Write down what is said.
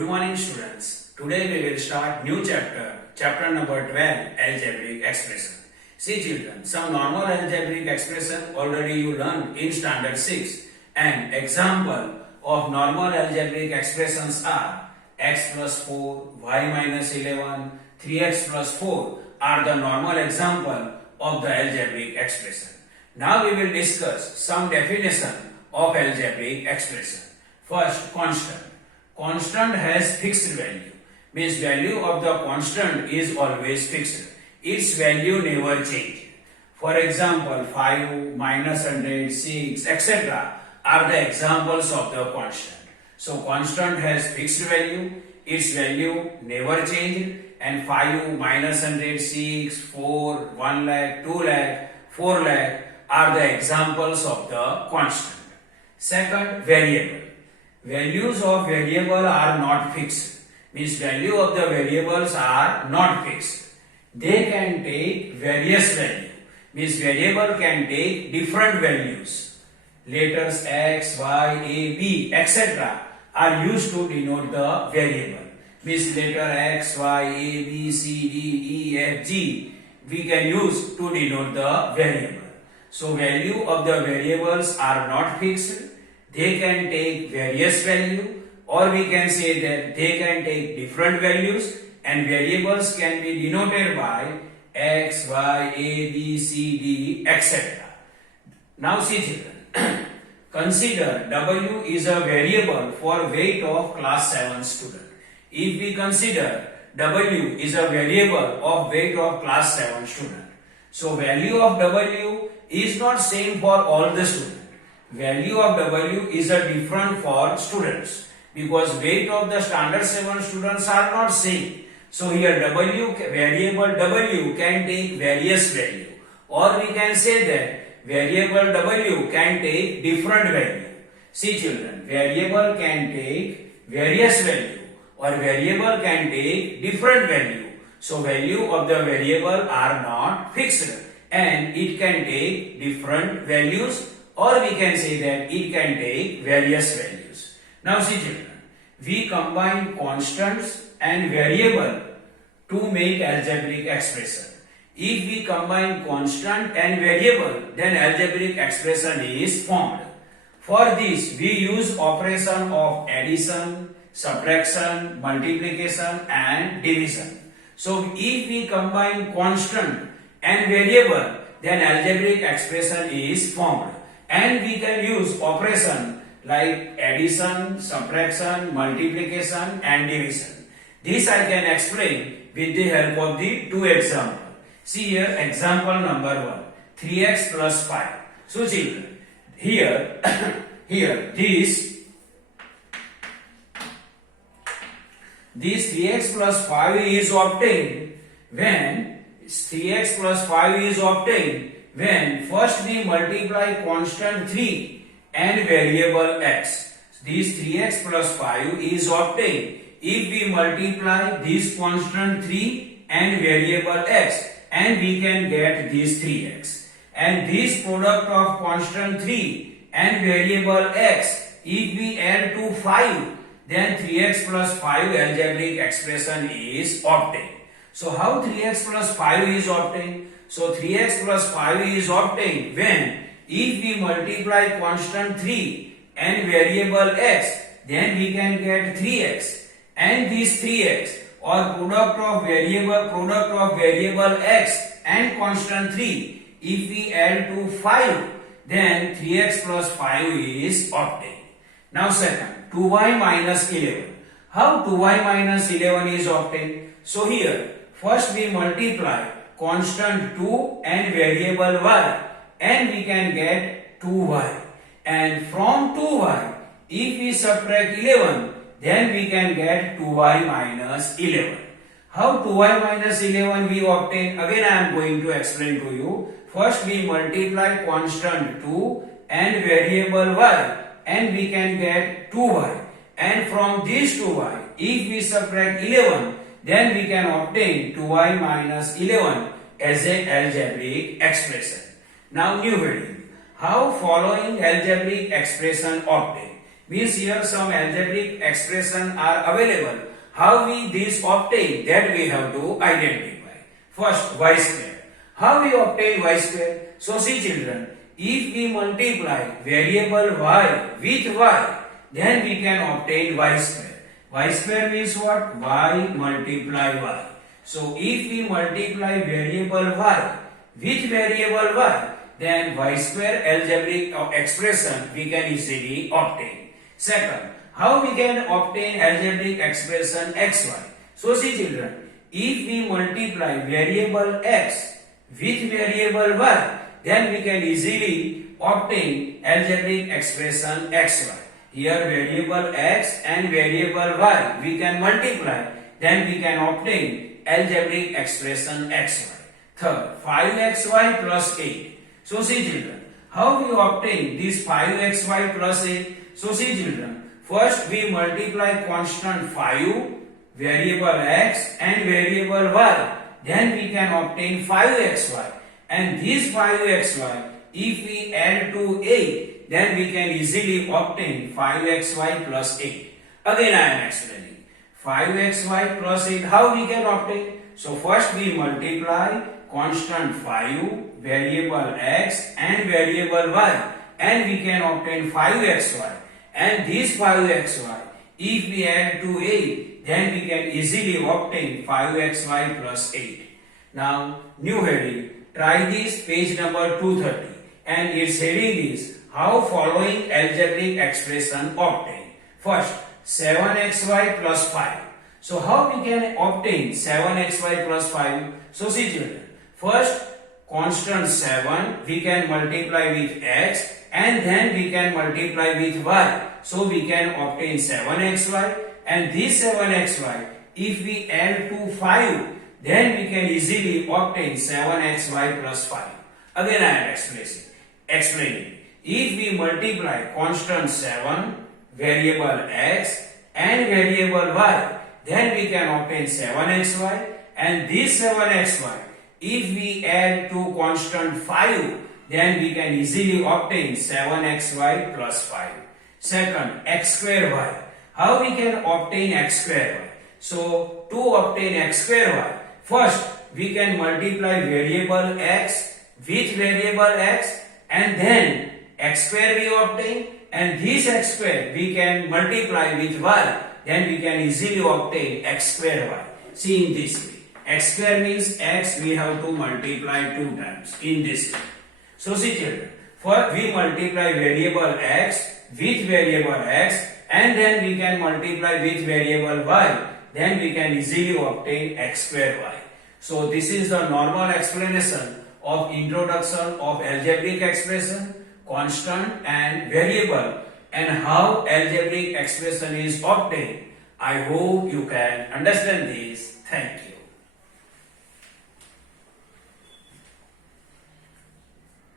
Good morning students. Today we will start new chapter number 12, algebraic expression. See children, some normal algebraic expression already you learned in standard 6. An example of normal algebraic expressions are x plus 4, y minus 11, 3x plus 4 are the normal example of the algebraic expression. Now we will discuss some definition of algebraic expression. First, constant. Constant has fixed value, means value of the constant is always fixed. Its value never changes. For example, 5, minus 100, 6, etc. are the examples of the constant. So constant has fixed value, its value never changes, and 5, minus 100, 6, 4, 1 lakh, 2 lakh, 4 lakh are the examples of the constant. Second, variable. Values of variable are not fixed, means value of the variables are not fixed. They can take various value, means variable can take different values. Letters x, y, a, b, etc. are used to denote the variable. Means letter x, y, a, b, c, d, e, f, g we can use to denote the variable. So value of the variables are not fixed. They can take various value, or we can say that they can take different values, and variables can be denoted by x, y, a, b, c, d, etc. Now see children, consider w is a variable for weight of class 7 student. If we consider w is a variable of weight of class 7 student, so value of w is not same for all the students. Value of w is a different for students, because weight of the standard 7 students are not same. So here variable w can take various value, or we can say that variable w can take different value. See children, variable can take various value, or variable can take different value. So value of the variable are not fixed, and it can take different values, or we can say that it can take various values. Now see children, we combine constants and variable to make algebraic expression. If we combine constant and variable, then algebraic expression is formed. For this, we use operation of addition, subtraction, multiplication and division. So if we combine constant and variable, then algebraic expression is formed. And we can use operation like addition, subtraction, multiplication and division. This I can explain with the help of the two examples. See here, example number 1, 3x plus 5. So children, here this 3x plus 5 is obtained when first we multiply constant 3 and variable x. This 3x plus 5 is obtained if we multiply this constant 3 and variable x, and we can get this 3x. And this product of constant 3 and variable x, if we add to 5, then 3x plus 5 algebraic expression is obtained. So how 3x plus 5 is obtained? So 3x plus 5 is obtained when if we multiply constant 3 and variable x, then we can get 3x. And this 3x, or product of variable x and constant 3, if we add to 5, then 3x plus 5 is obtained. Now second, 2y minus 11. How 2y minus 11 is obtained? So here, first we multiply constant 2 and variable y, and we can get 2y. And from 2y, if we subtract 11, then we can get 2y minus 11. How 2y minus 11 we obtain? Again I am going to explain to you. First we multiply constant 2 and variable y, and we can get 2y. And from this 2y, if we subtract 11, then we can obtain 2y minus 11 as an algebraic expression. Now new heading. How following algebraic expression obtained? Means here some algebraic expression are available. How we this obtain, that we have to identify. First, y square. How we obtain y square? So see children, if we multiply variable y with y, then we can obtain y square. Y square means what? Y multiply y. So if we multiply variable y with variable y, then y square algebraic expression we can easily obtain. Second, how we can obtain algebraic expression xy? So see children, if we multiply variable x with variable y, then we can easily obtain algebraic expression xy. Here variable x and variable y we can multiply, then we can obtain algebraic expression xy. Third, 5xy plus 8. So see children, how we obtain this 5xy plus 8? So see children, first we multiply constant 5, variable x and variable y, then we can obtain 5xy. And this 5xy, if we add to 8, then we can easily obtain 5xy plus 8. Again I am explaining. 5xy plus 8, how we can obtain? So first we multiply constant 5, variable x and variable y, and we can obtain 5xy. And this 5xy, if we add to 8, then we can easily obtain 5xy plus 8. Now new heading. Try this, page number 230, and its heading is how following algebraic expression obtain. First, 7xy plus 5. So how we can obtain 7xy plus 5? So see children, first constant 7 we can multiply with x and then we can multiply with y. So we can obtain 7xy, and this 7xy if we add to 5, then we can easily obtain 7xy plus 5. Again I am explaining. If we multiply constant 7, variable x and variable y, then we can obtain 7xy, and this 7xy, if we add to constant 5, then we can easily obtain 7xy plus 5. Second, x square y. How we can obtain x square y? So to obtain x square y, first, we can multiply variable x with variable x, and then x square we obtain, and this x square we can multiply with y, then we can easily obtain x square y. See in this way. X square means x we have to multiply 2 times in this way. So see children, first we multiply variable x with variable x, and then we can multiply with variable y, then we can easily obtain x square y. So this is the normal explanation of introduction of algebraic expression, constant and variable, and how algebraic expression is obtained. I hope you can understand this. Thank you.